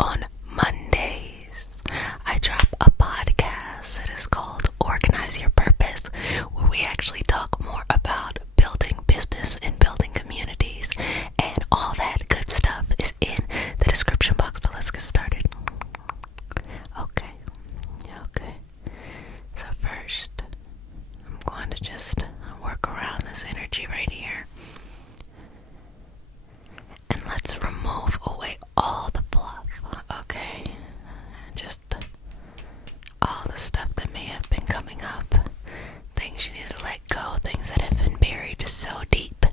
on Mondays, I drop a podcast that is called Organize Your Purpose, where we actually talk more about building business and building communities, and all that good stuff is in the description box. But let's get started. Okay. So first, I'm going to just work around this energy right here. And let's remove away all the fluff, okay? Just all the stuff that may have been coming up. Things you need to let go, things that have been buried so deep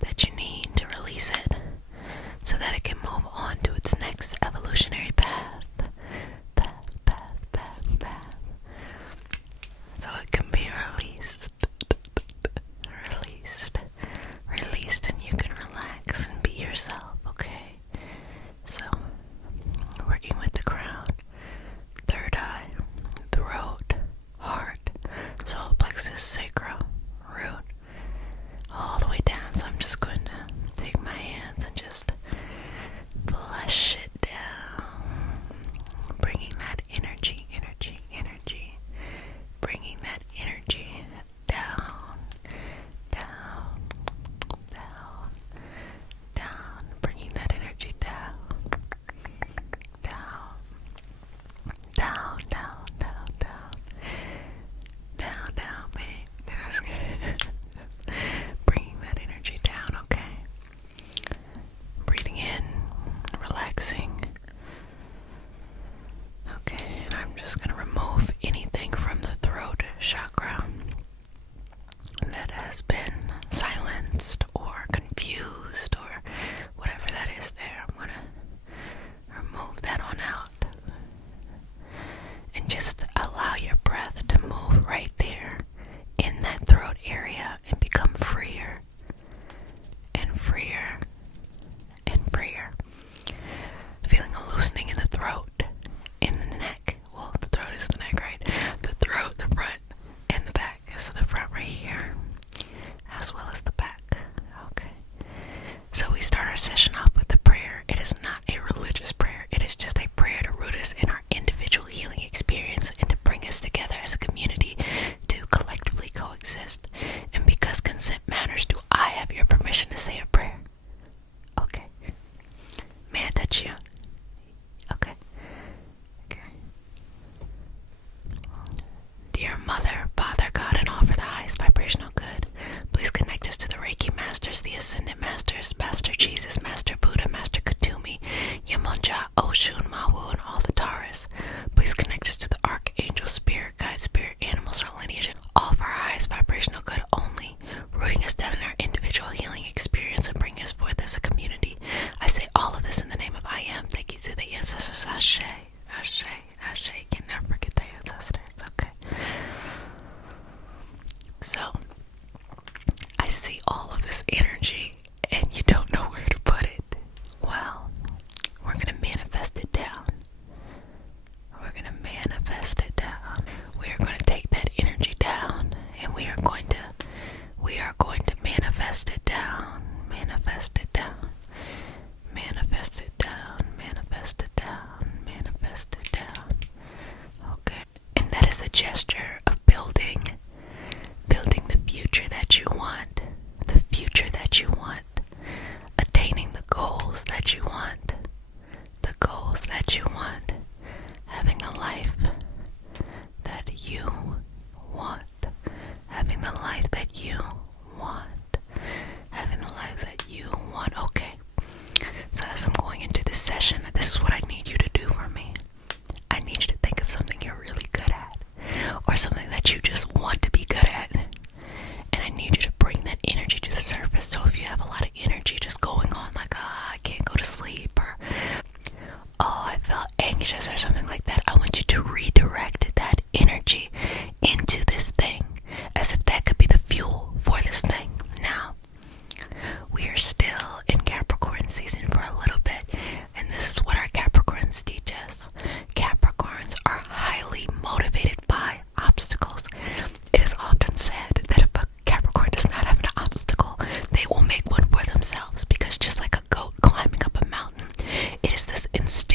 that you need to release it so that it can move on to its next evolutionary path. So it can be released, and you can relax and be yourself, okay? So, working with the crown, third eye, throat, heart, solar plexus, sacral, root, all the way down. So I'm just going to take my hands and just flush it down, bringing that energy, bringing that energy down, bringing that energy down, babe. That's good. Bringing that energy down, okay? Breathing in, relaxing. Okay, and I'm just going to remove anything from the throat chakra that has been silenced or confused or whatever that is there. I'm going to remove that on out. And just allow your breath to move right there in that throat area and become freer and freer and freer. Feeling a loosening in the throat, in the neck. Well, the throat is the neck, right? The throat, the front, and the back. So the front right here, as well as the back. Okay. So we start our session off with a prayer. It is not a religious prayer. It is just a prayer to root us in our individual healing experience and to bring us together as a community to collectively coexist. And because consent matters, do I have your permission to say a prayer? Okay. May I touch you? Okay. Dear Mother, Father, God, and all for the highest vibrational good, please connect us to the Reiki Masters, the Ascended Masters, Master Jesus, Master Buddha, Master Katumi, Yamonja, Oshun, Mawu, and all the Taurus. Please connect us to the Archangel, Spirit, Guide, Spirit, Animals, our lineage, and all for our highest vibrational good only, rooting us down in our individual healing experience and bringing us forth as a community. I say all of this in the name of I Am. Thank you to the ancestors. Ashe, Ashe, Ashe. Can never forget the ancestors. Okay. So, I see all of this energy and you don't know where to put it. Well, we're going to manifest it down. We are going to take that energy down and we are going to manifest it down. Okay. And that is a gesture of building the future that you want, attaining the goals that you want, having the life that you want, Okay. So as I'm going into this session, this is what I need you to do for me. I need you to think of something you're really good at, or something that you just want to be good at. And I need you to bring that energy to the surface. So if you have a lot of energy just going on, like, I can't go to sleep, or, I felt anxious, or something like that, I want you to redirect that energy into this thing, as if that could be the fuel for this thing. Now, we are still in Capricorn season for a little bit, and this is what our Capricorns teach us. Capricorns are highly motivated by obstacles. It is often said that if a Capricorn does not have an obstacle, they will make one for themselves, because just like a goat climbing up a mountain, it is this instinctive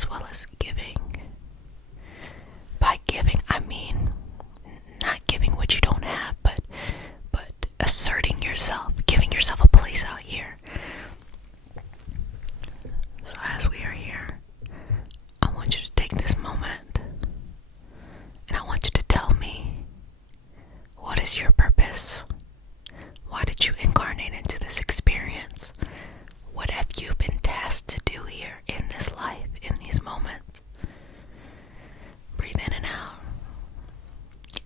as well as giving. By giving, I mean not giving what you don't have, but asserting yourself, giving yourself a place out here. So as we are here, I want you to take this moment and I want you to tell me, what is your purpose? Why did you incarnate into this experience? What have you been tasked to do here in this life, in these moments? Breathe in and out.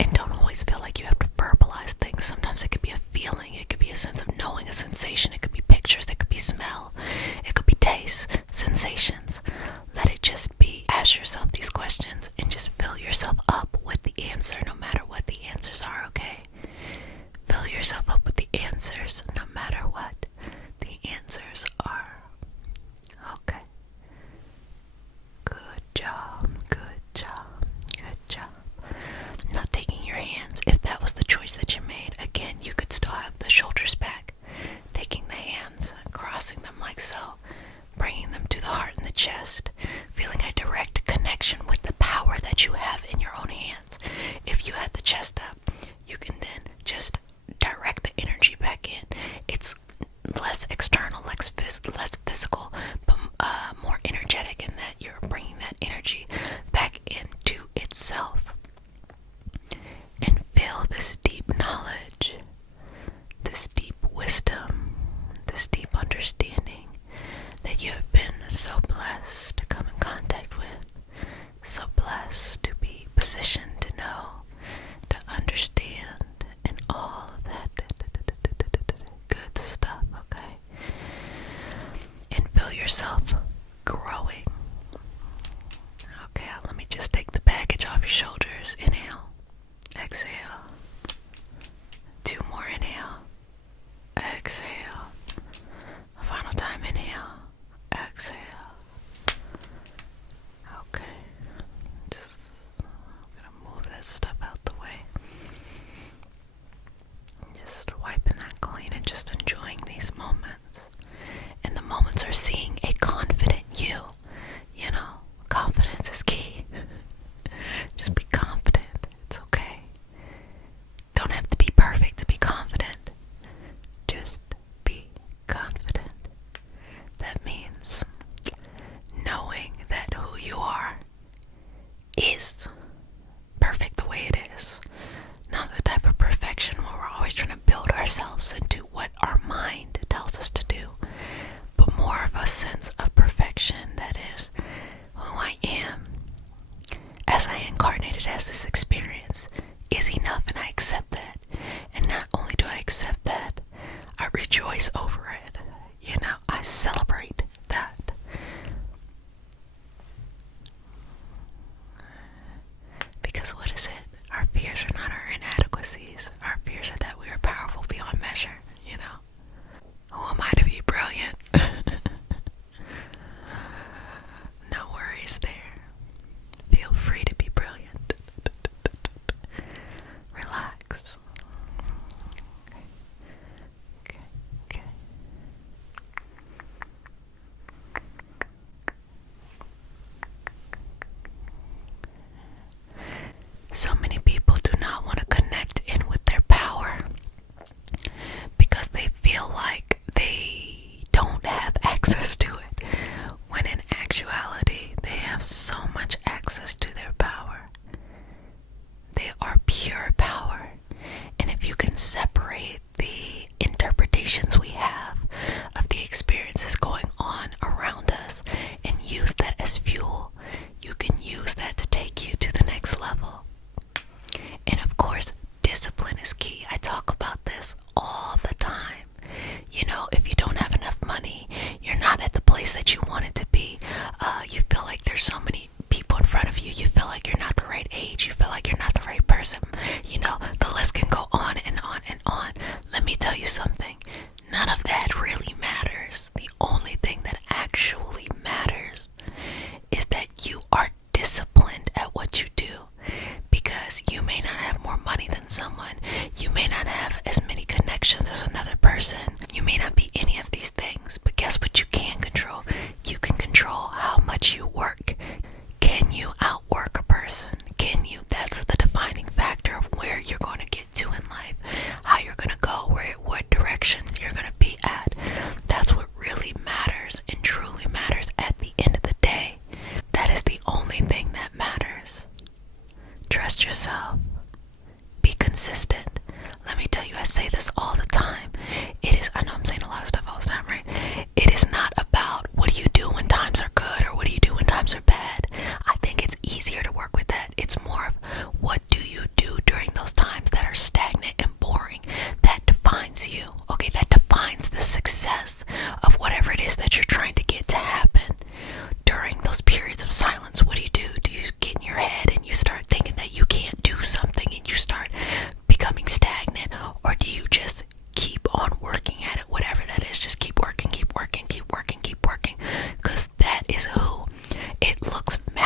And don't always feel like you have to verbalize things. Sometimes it could be a feeling, it could be a sense of knowing, a sensation, it could be pictures, it could be smell, it could be taste, sensations. Let it just be. Ask yourself these questions and just fill yourself up with the answer, no matter what the answers are, okay? Fill yourself up with the answers, no matter what the answers are. Okay. Good job, good job, good job. Not taking your hands, if that was the choice that you made, again, you could still have the shoulders back. Taking the hands, crossing them like so, bringing them to the heart and the chest, feeling a direct connection with the power that you have in your own hands. If you had the chest up, you can then just direct the energy back in. It's less external, less physical, but more energetic in that you're bringing that energy back into itself. And feel this deep knowledge, this deep wisdom, this deep understanding that you have been so blessed to come in contact with, so blessed to be positioned to know, to understand, and all of that good stuff, okay? And feel yourself growing. Okay, let me just take the baggage off your shoulders. Inhale, exhale. 2 more, inhale, exhale. A final time, inhale, exhale. Okay, I'm gonna move that stuff out the way. Just wiping that clean and just enjoying these moments. And the moments are seeing a confident you. You know, confidence is key. Just be confident. It's okay. Don't have to be perfect to be confident. Just be confident. That means knowing that who you are is perfect the way it is. Not the type of perfection where we're always trying to build ourselves into what our mind tells us to do, but more of a sense of perfection that is who I am as I incarnated as this experience is enough, and I accept that. And not only do I accept that, I rejoice over it. You know, I celebrate that. Because what is it? Our fears are not our inadequacies. Our fears are that we are powerful beyond measure, you know. Who am I to be brilliant? No worries there. Feel free to be brilliant. Relax. Okay. So many people do not want to connect in with their power because they feel like they don't have access to it, when in actuality they have so much access to their power. They are pure power. And if you can separate the interpretations we have of the experiences going on around us and use that as fuel, you can use that to take you to the next level. And of course, discipline is key. I talk about this all the time. You know, if you don't have enough money, you're not at the place that you wanted to be. You feel like there's so many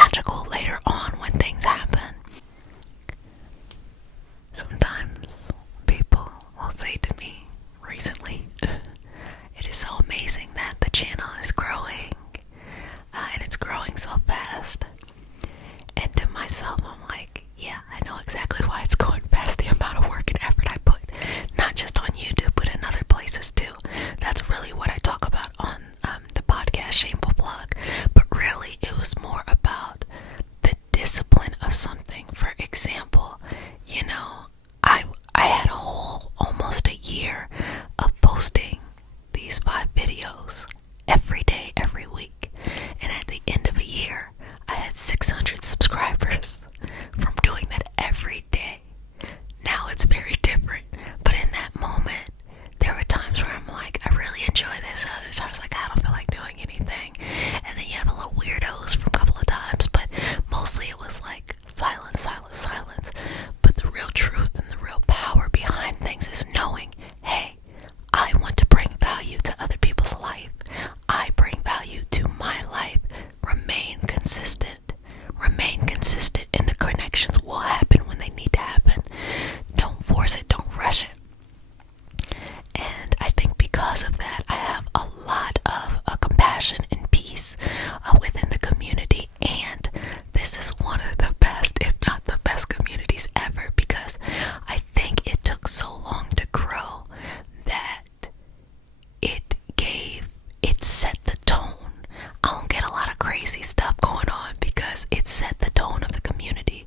magical later on when things happen. Sometimes people will say to me recently, it is so amazing that the channel is growing, and it's growing so fast. And to myself, I'm like, yeah, I know exactly why it's going fast. The amount of work and effort I put, not just on YouTube, but in other places too. That's really what I talk about on the podcast, Shameful Plug. But really, it was more about the discipline of something. For example, you know, I had a whole almost a year of posting these 5 videos every day, every week. And at the end of a year, I had 600 subscribers from doing that every day. Now it's very different, but in that moment, there were times where I'm like, I really enjoy this, and other times like, I don't feel like doing anything. And then you have a little weirdos from a couple of times, but mostly it was like silence, silence, silence. But the real truth and the real power behind things is knowing, hey, I want to bring value to other people's life. I bring value to my life. Remain consistent. Remain consistent, and the connections will happen when they need to happen. Don't force it. Don't rush it. And I think because of that, I have a lot of compassion and peace within the community. And this is one of the best, if not the best communities ever, because I think it took so long to grow that it set the tone. I don't get a lot of crazy stuff going on because it set the tone of the community.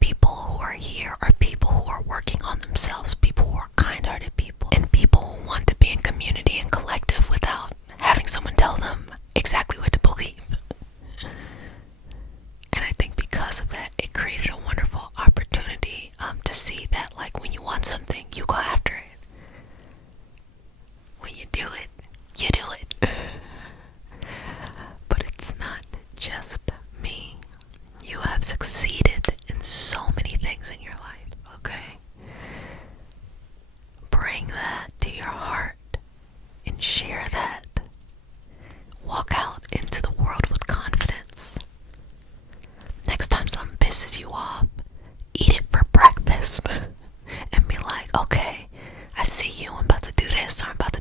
People who are here are people who are working on themselves, people who are kind-hearted people, and people who want to be in community and collective without having someone tell them exactly what to believe. And I think because of that, it created a wonderful opportunity to see that, like, when you want something, you go after it. When you do it, you do it. But it's not just me. You have succeeded in so many things in your life, okay? Bring that to your heart and share that. Walk out into the world with confidence. Next time something pisses you off, eat it for breakfast and be like, okay, I see you, I'm about to do this, or I'm about to